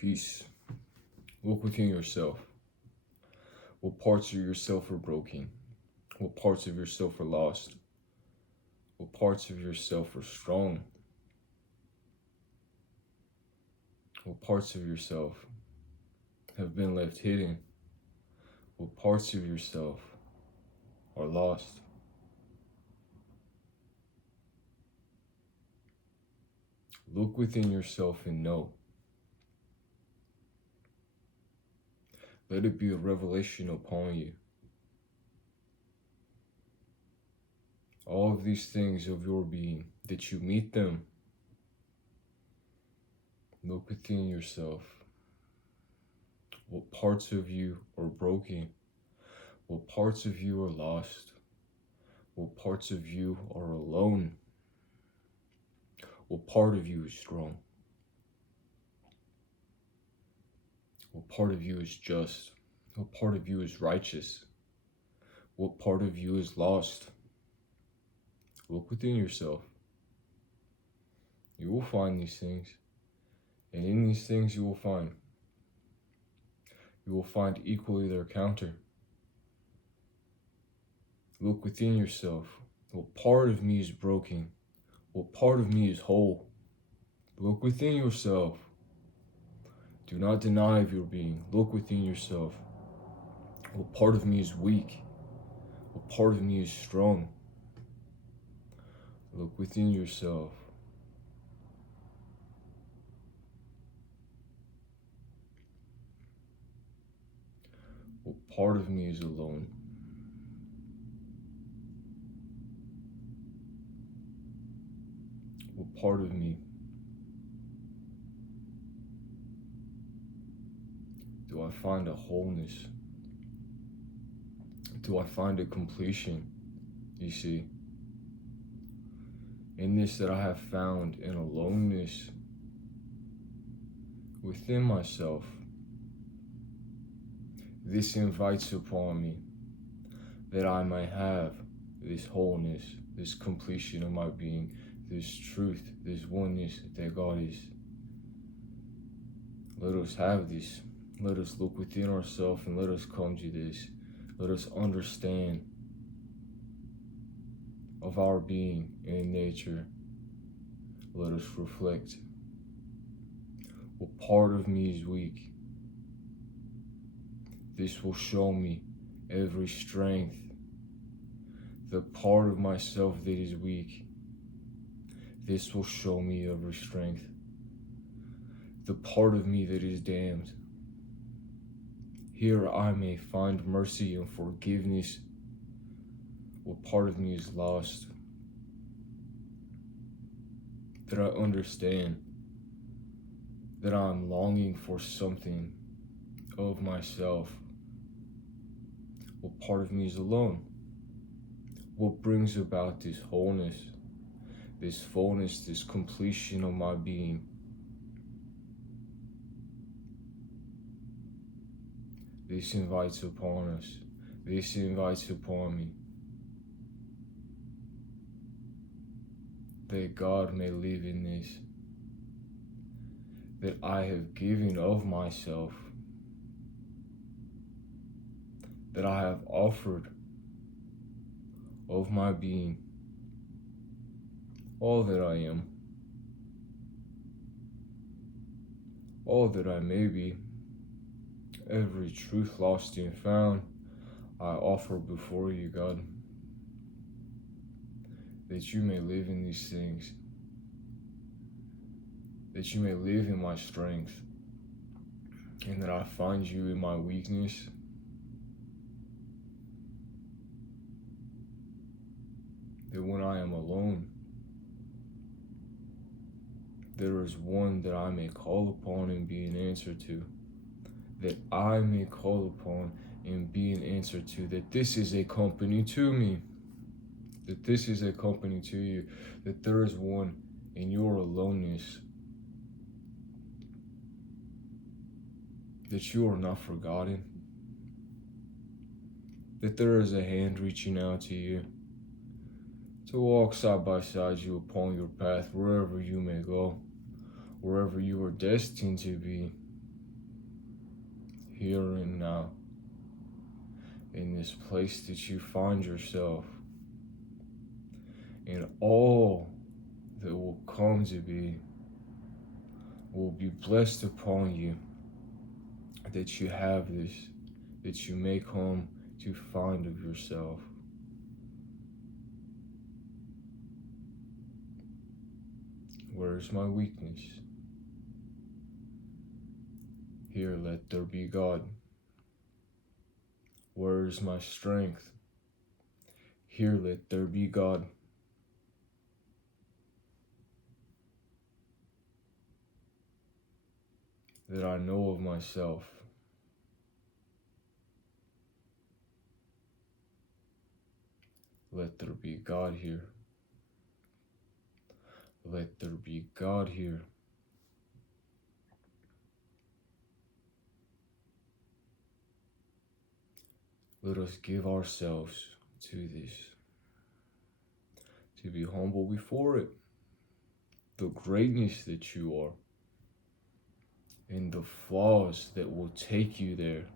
Peace. Look within yourself. What parts of yourself are broken? What parts of yourself are lost? What parts of yourself are strong? What parts of yourself have been left hidden? What parts of yourself are lost? Look within yourself and know. Let it be a revelation upon you. All of these things of your being, that you meet them. Look within yourself. What parts of you are broken? What parts of you are lost? What parts of you are alone? What part of you is strong? What part of you is just? What part of you is righteous? What part of you is lost? Look within yourself. You will find these things. And in these things you will find equally their counter. Look within yourself. What part of me is broken? What part of me is whole? Look within yourself. Do not deny of your being. Look within yourself. What part of me is weak? What part of me is strong? Look within yourself. What part of me is alone? What part of me do I find a wholeness? Do I find a completion? You see, in this that I have found an aloneness within myself, this invites upon me that I might have this wholeness, this completion of my being, this truth, this oneness that God is. Let us have this. Let us look within ourselves and let us come to this. Let us understand of our being in nature. Let us reflect. What part of me is weak? This will show me every strength. The part of myself that is weak, this will show me every strength. The part of me that is damned, here I may find mercy and forgiveness. What part of me is lost, that I understand that I'm longing for something of myself. What part of me is alone? What brings about this wholeness, this fullness, this completion of my being? This invites upon us. This invites upon me. That God may live in this. That I have given of myself. That I have offered of my being. All that I am. All that I may be. Every truth lost and found, I offer before you, God, that you may live in these things, that you may live in my strength, and that I find you in my weakness, that when I am alone, there is one that I may call upon and be an answer to. That I may call upon and be an answer to, that this is a company to me, that this is a company to you, that there is one in your aloneness, that you are not forgotten, that there is a hand reaching out to you, to walk side by side you upon your path, wherever you may go, wherever you are destined to be. here and now, in this place that you find yourself, and all that will come to be will be blessed upon you, that you have this, that you may come to find of yourself. Where is my weakness? Here let there be God. Where is my strength? Here let there be God. That I know of myself. Let there be God here. Let there be God here. Let us give ourselves to this, to be humble before it, the greatness that you are, and the flaws that will take you there,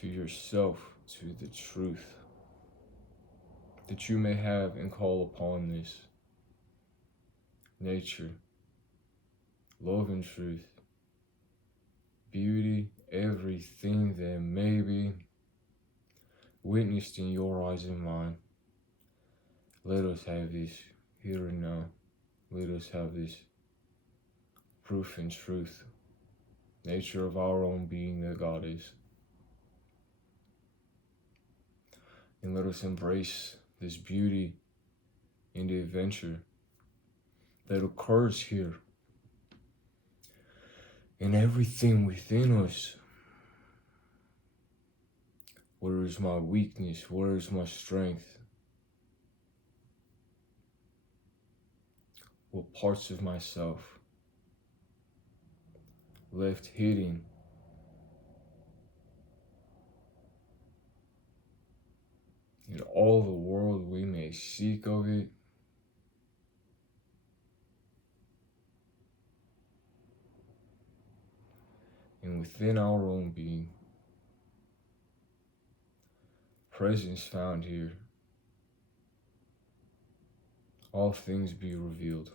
to yourself, to the truth, that you may have and call upon this nature, love and truth, beauty, everything that may be witnessed in your eyes and mine. Let us have this here and now. Let us have this proof and truth, nature of our own being that God is. And let us embrace this beauty and the adventure that occurs here, and everything within us. Where is my weakness? Where is my strength? What parts of myself left hidden? In all the world we may seek of it, and within our own being, presence found here, all things be revealed,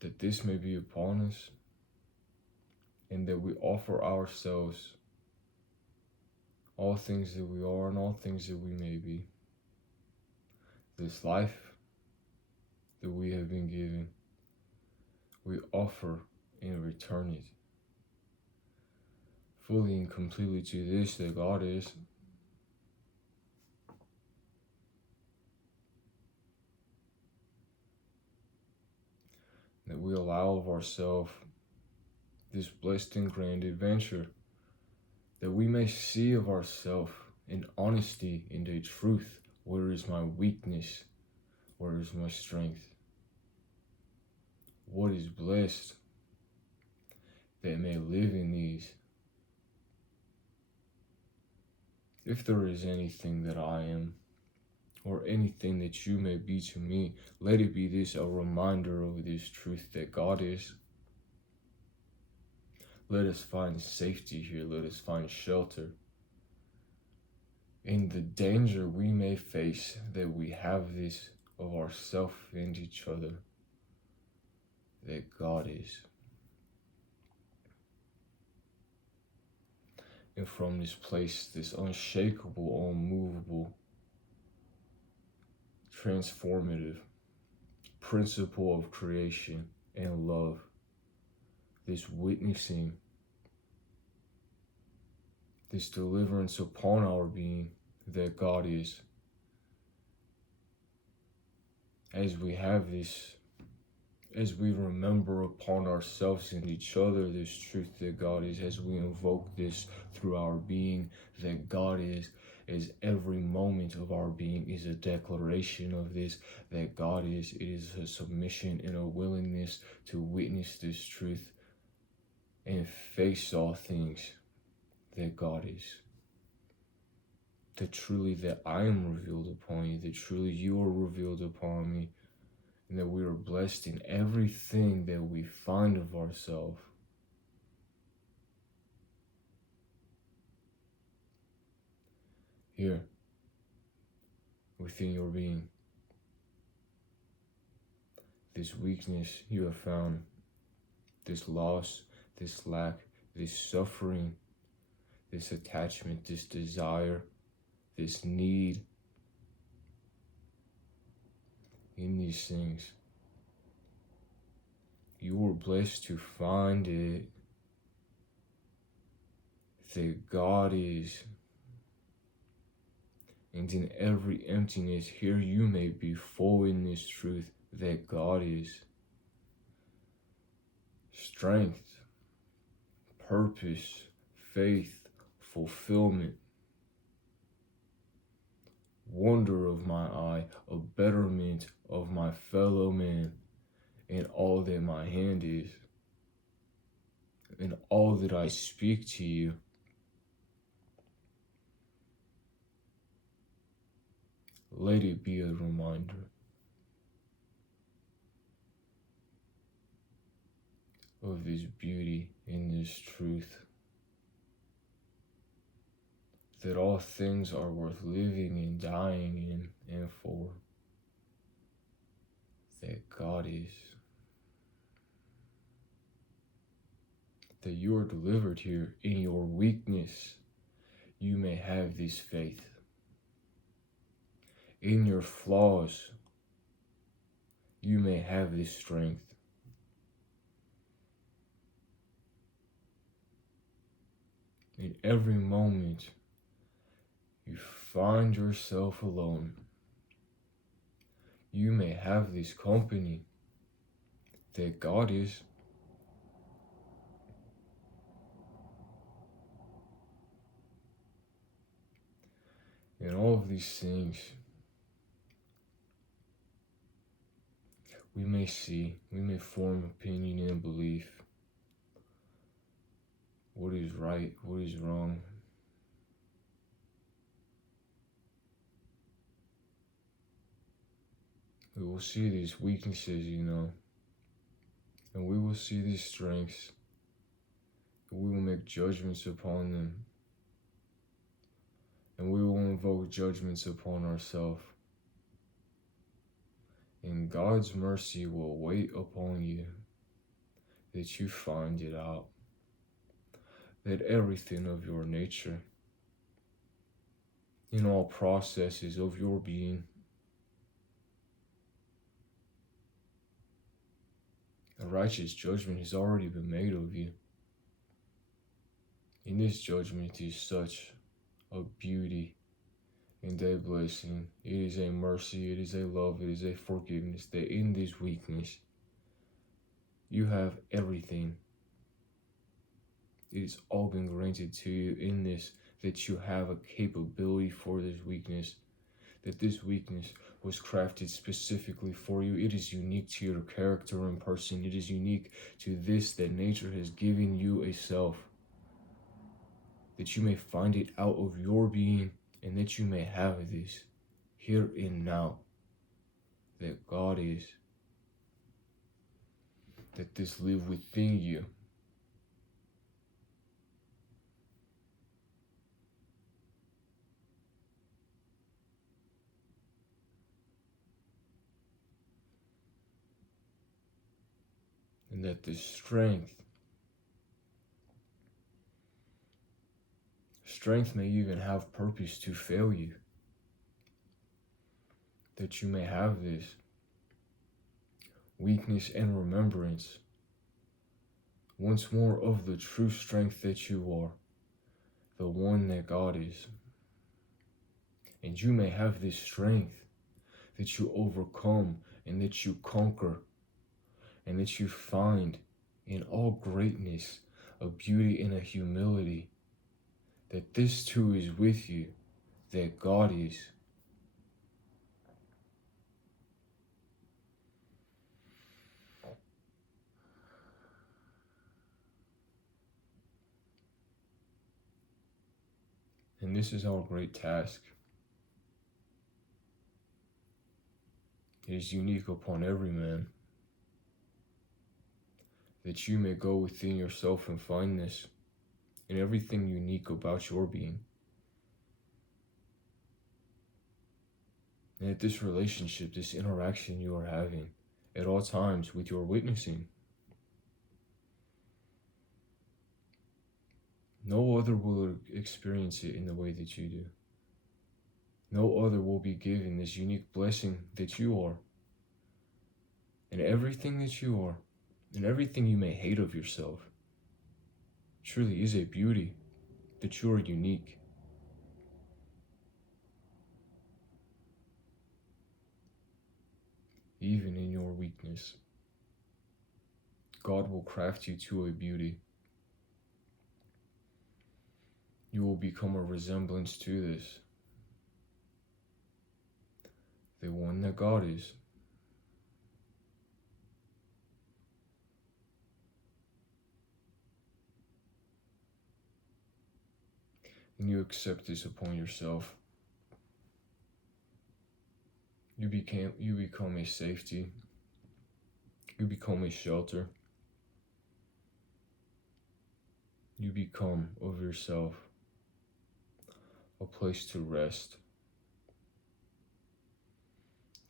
that this may be upon us, and that we offer ourselves all things that we are and all things that we may be. This life that we have been given, we offer and return it fully and completely to this that God is. That we allow of ourselves this blessed and grand adventure, that we may see of ourselves in honesty and a truth. Where is my weakness? Where is my strength? What is blessed that may live in these? If there is anything that I am, or anything that you may be to me, let it be this, a reminder of this truth that God is. Let us find safety here. Let us find shelter in the danger we may face, that we have this of ourselves and each other, that God is. And from this place, this unshakable, unmovable, transformative principle of creation and love, this witnessing, this deliverance upon our being that God is. As we have this, as we remember upon ourselves and each other this truth that God is, as we invoke this through our being that God is, as every moment of our being is a declaration of this, that God is, it is a submission and a willingness to witness this truth and face all things that God is. That truly that I am revealed upon you, that truly you are revealed upon me, and that we are blessed in everything that we find of ourselves. Here, within your being, this weakness you have found, this loss, this lack, this suffering, this attachment, this desire, this need, in these things, you are blessed to find it, that God is. And in every emptiness, here you may be full in this truth that God is. Strength, purpose, faith, fulfillment, wonder of my eye, a betterment of my fellow man, and all that my hand is, and all that I speak to you. Let it be a reminder of this beauty in this truth, that all things are worth living and dying in and for, that God is, that you are delivered here in your weakness. You may have this faith. In your flaws, you may have this strength. In every moment, you find yourself alone. You may have this company that God is. And all of these things, we may see, we may form opinion and belief. What is right, what is wrong. We will see these weaknesses, and we will see these strengths. We will make judgments upon them. And we will invoke judgments upon ourselves. And God's mercy will wait upon you, that you find it out. That everything of your nature, in all processes of your being, a righteous judgment has already been made of you. And this judgment is such a beauty and a blessing. It is a mercy, it is a love, it is a forgiveness, that in this weakness, you have everything. It has all been granted to you in this, that you have a capability for this weakness, that this weakness was crafted specifically for you. It is unique to your character and person. It is unique to this, that nature has given you a self, that you may find it out of your being, and that you may have this here and now, that God is, that this live within you. And that this strength may even have purpose to fail you. That you may have this weakness and remembrance once more of the true strength that you are, the one that God is. And you may have this strength that you overcome and that you conquer, and that you find in all greatness a beauty and a humility, that this too is with you, that God is. And this is our great task. It is unique upon every man, that you may go within yourself and find this in everything unique about your being. And that this relationship, this interaction you are having at all times with your witnessing, no other will experience it in the way that you do. No other will be given this unique blessing that you are. And everything that you are, and everything you may hate of yourself, truly is a beauty that you are unique. Even in your weakness, God will craft you to a beauty. You will become a resemblance to this, the one that God is. And you accept this upon yourself. You become a safety. You become a shelter. You become of yourself a place to rest,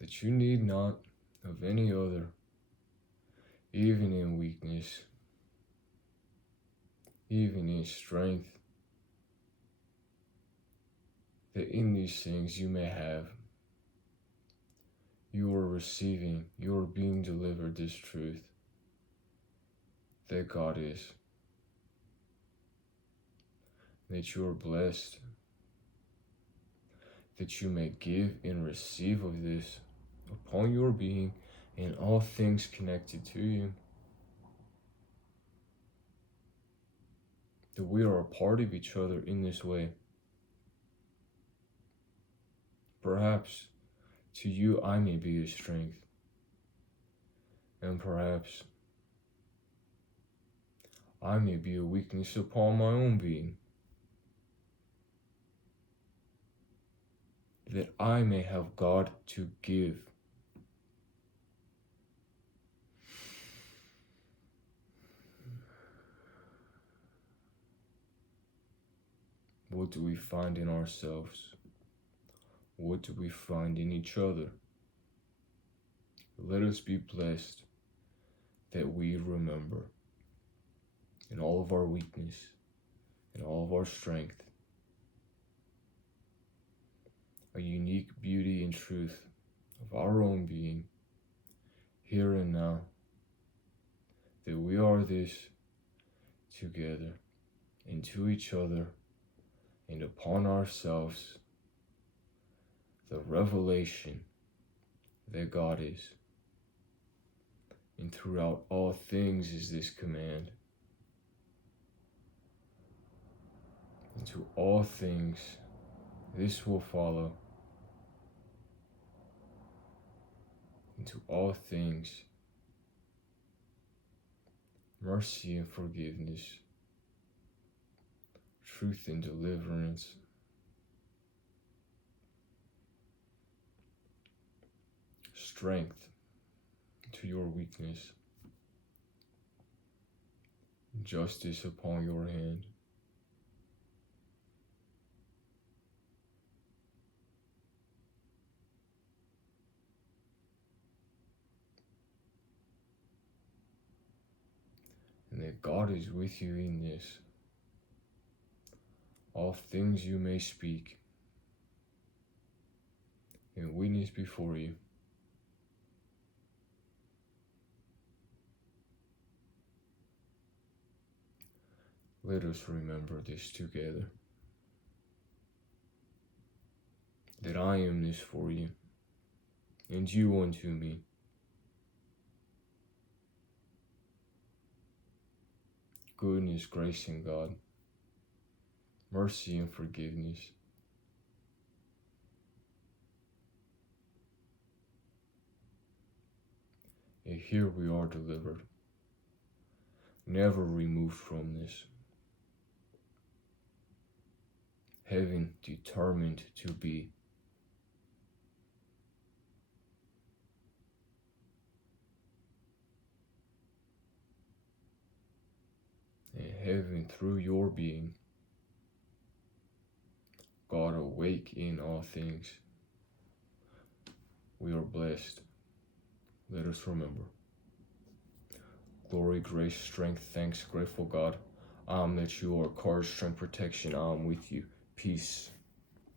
that you need not of any other, even in weakness, even in strength, that in these things you may have. You are receiving, you are being delivered this truth, that God is, that you are blessed, that you may give and receive of this upon your being and all things connected to you. That we are a part of each other in this way. Perhaps to you I may be a strength, and perhaps I may be a weakness upon my own being, that I may have God to give. What do we find in ourselves? What do we find in each other? Let us be blessed that we remember in all of our weakness, in all of our strength, a unique beauty and truth of our own being, here and now, that we are this together, and to each other, and upon ourselves, the revelation that God is. And throughout all things is this command. And to all things, this will follow. And to all things, mercy and forgiveness, truth and deliverance, strength to your weakness, justice upon your hand. And that God is with you in this. All things you may speak and witness before you. Let us remember this together. That I am this for you, and you unto me. Goodness, grace, and God, mercy and forgiveness. And here we are delivered, never removed from this. Heaven determined to be. heaven through your being. God awake in all things. We are blessed. Let us remember. Glory, grace, strength, thanks, grateful God. That you are courage, strength, protection. I'm with you. Peace.